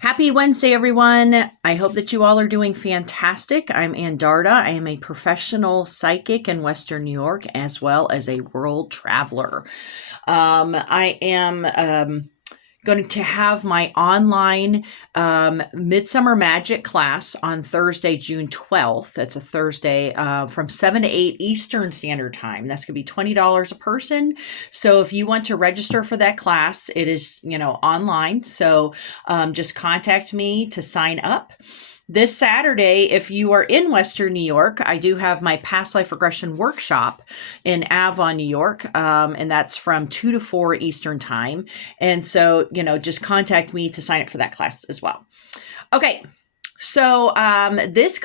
Happy Wednesday, everyone. I hope that you all are doing fantastic. I'm Andarta. I am a professional psychic in Western New York as well as a world traveler. I am going to have my online Midsummer Magic class on Thursday, June 12th. That's a Thursday from 7 to 8 Eastern Standard Time. That's going to be $20 a person. So if you want to register for that class, it is, online. So just contact me to sign up. This Saturday, if you are in Western New York, I do have my past life regression workshop in Avon, New York, and that's from 2 to 4 Eastern Time. And so, just contact me to sign up for that class as well. Okay. So this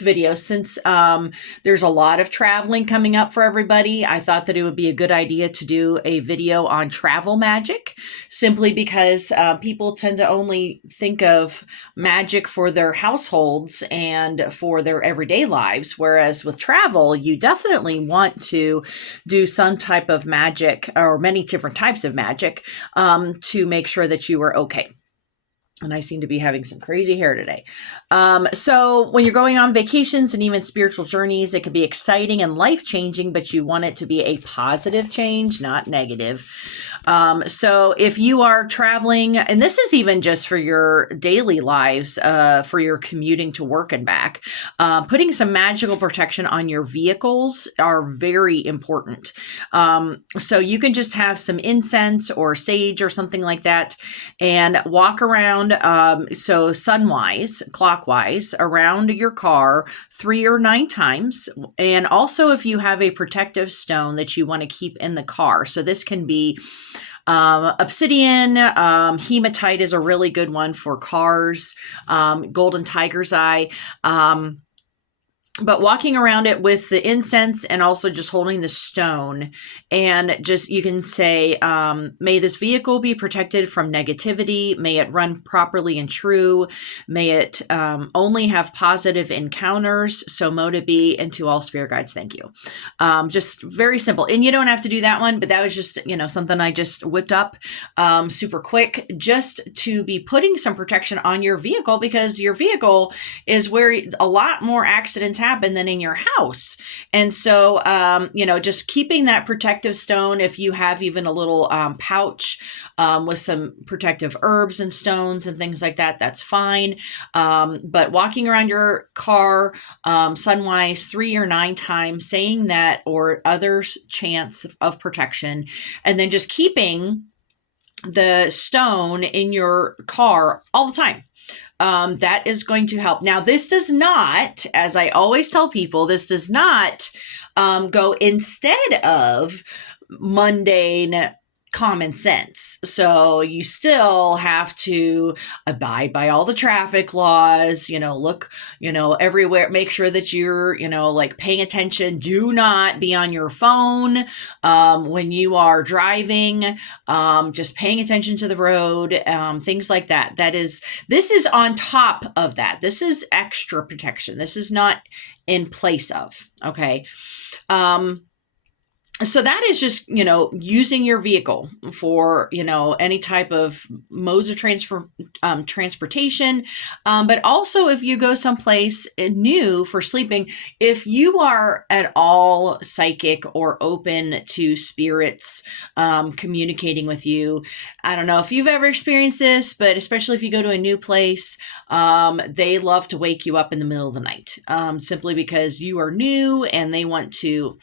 video, since there's a lot of traveling coming up for everybody, I thought that it would be a good idea to do a video on travel magic, simply because people tend to only think of magic for their households and for their everyday lives, whereas with travel, you definitely want to do some type of magic or many different types of magic to make sure that you are okay. And I seem to be having some crazy hair today. So when you're going on vacations and even spiritual journeys, it can be exciting and life-changing, but you want it to be a positive change, not negative. So if you are traveling, and this is even just for your daily lives, for your commuting to work and back, putting some magical protection on your vehicles are very important. So you can just have some incense or sage or something like that and walk around, so sunwise, clockwise, around your car 3 or 9 times. And also if you have a protective stone that you want to keep in the car. So this can be obsidian, hematite is a really good one for cars, golden tiger's eye. But walking around it with the incense and also just holding the stone, and just, you can say, may this vehicle be protected from negativity. May it run properly and true. May it only have positive encounters. So mote be, and to all spirit guides, thank you. Just very simple. And you don't have to do that one, but that was just, something I just whipped up super quick, just to be putting some protection on your vehicle, because your vehicle is where a lot more accidents happen than in your house. And so, just keeping that protective stone, if you have even a little pouch with some protective herbs and stones and things like that, that's fine. But walking around your car sunwise 3 or 9 times, saying that or other chants of protection, and then just keeping the stone in your car all the time. That is going to help. Now, this does not, as I always tell people, this does not go instead of mundane common sense. So you still have to abide by all the traffic laws, look, everywhere, make sure that you're, paying attention. Do not be on your phone when you are driving, just paying attention to the road, things like that. This is on top of that. This is extra protection. This is not in place of, okay? So that is just, using your vehicle for, any type of modes of transportation. But also if you go someplace new for sleeping, if you are at all psychic or open to spirits communicating with you, I don't know if you've ever experienced this, but especially if you go to a new place, they love to wake you up in the middle of the night, simply because you are new and they want to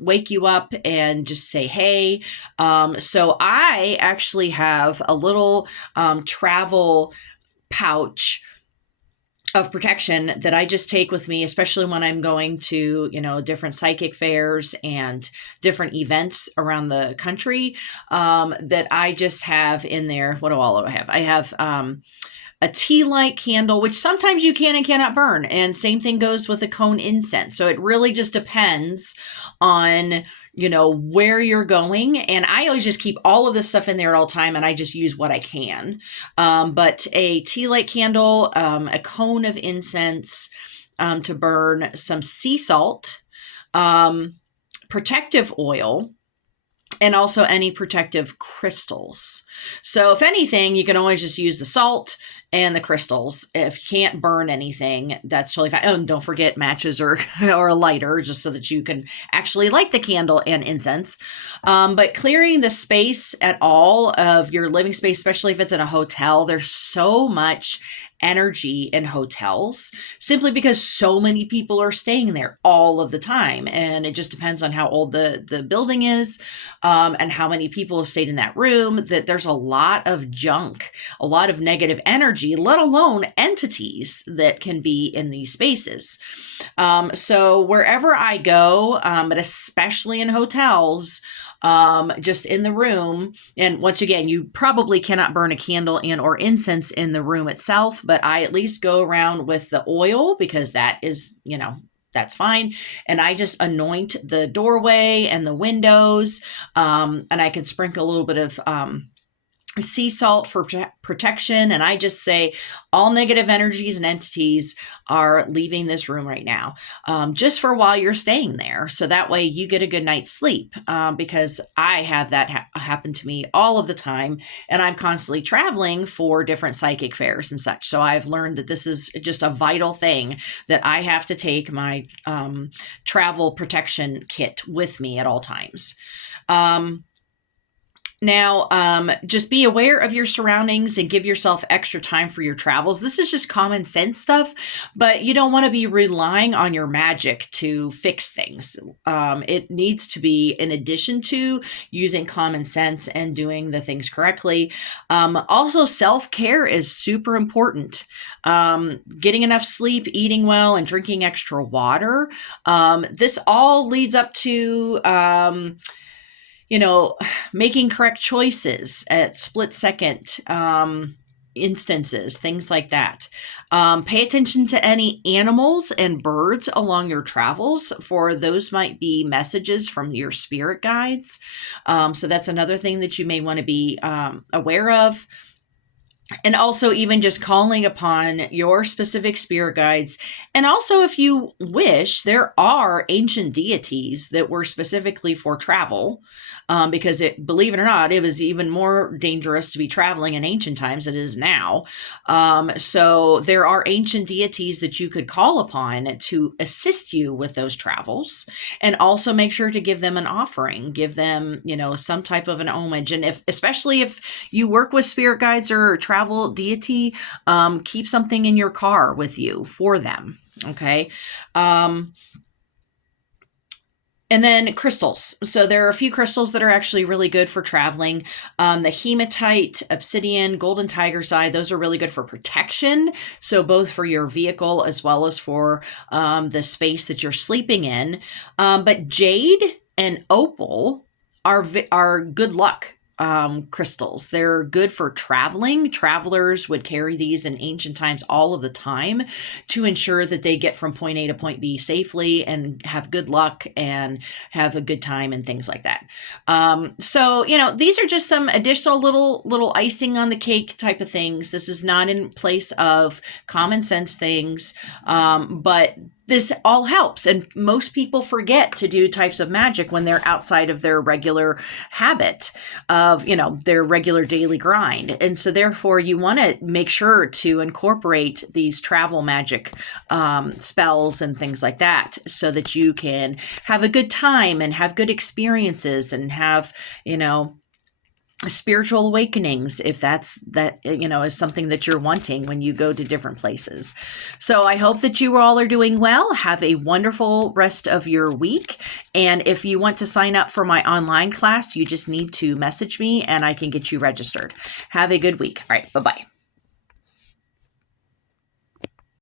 wake you up and just say, hey. So I actually have a little travel pouch of protection that I just take with me, especially when I'm going to, different psychic fairs and different events around the country, that I just have in there. What do I have? I have a tea light candle, which sometimes you can and cannot burn. And same thing goes with a cone incense. So it really just depends on, where you're going. And I always just keep all of this stuff in there at all time, and I just use what I can. But a tea light candle, a cone of incense to burn, some sea salt, protective oil, and also any protective crystals. So if anything, you can always just use the salt and the crystals. If you can't burn anything, that's totally fine. Oh, and don't forget matches or or a lighter, just so that you can actually light the candle and incense. But clearing the space at all of your living space, especially if it's in a hotel, there's so much energy in hotels simply because so many people are staying there all of the time, and it just depends on how old the building is, and how many people have stayed in that room, that there's a lot of junk, a lot of negative energy, let alone entities that can be in these spaces. So wherever I go, but especially in hotels, just in the room. And once again, you probably cannot burn a candle and or incense in the room itself, but I at least go around with the oil, because that is, that's fine. And I just anoint the doorway and the windows. And I can sprinkle a little bit of sea salt for protection. And I just say all negative energies and entities are leaving this room right now, just for while you're staying there. So that way you get a good night's sleep, because I have that happen to me all of the time. And I'm constantly traveling for different psychic fairs and such. So I've learned that this is just a vital thing, that I have to take my travel protection kit with me at all times. Now, just be aware of your surroundings and give yourself extra time for your travels. This is just common sense stuff, but you don't want to be relying on your magic to fix things. It needs to be in addition to using common sense and doing the things correctly. Also, self-care is super important. Getting enough sleep, eating well, and drinking extra water. This all leads up to making correct choices at split second instances, things like that. Pay attention to any animals and birds along your travels, for those might be messages from your spirit guides. So that's another thing that you may want to be aware of. And also even just calling upon your specific spirit guides. And also, if you wish, there are ancient deities that were specifically for travel, because believe it or not, it was even more dangerous to be traveling in ancient times than it is now. So there are ancient deities that you could call upon to assist you with those travels, and also make sure to give them an offering, give them, some type of an homage. And especially if you work with spirit guides or travel deity, keep something in your car with you for them. Okay. And then crystals. So there are a few crystals that are actually really good for traveling. The hematite, obsidian, golden tiger's eye, those are really good for protection. So both for your vehicle as well as for the space that you're sleeping in. But jade and opal are good luck crystals. They're good for traveling. Travelers would carry these in ancient times all of the time to ensure that they get from point A to point B safely and have good luck and have a good time and things like that. So, these are just some additional little icing on the cake type of things. This is not in place of common sense things, but this all helps. And most people forget to do types of magic when they're outside of their regular habit of, their regular daily grind. And so therefore you want to make sure to incorporate these travel magic spells and things like that, so that you can have a good time and have good experiences and have, spiritual awakenings, if that is something that you're wanting when you go to different places. So I hope that you all are doing well. Have a wonderful rest of your week. And if you want to sign up for my online class, you just need to message me and I can get you registered. Have a good week. All right. Bye-bye.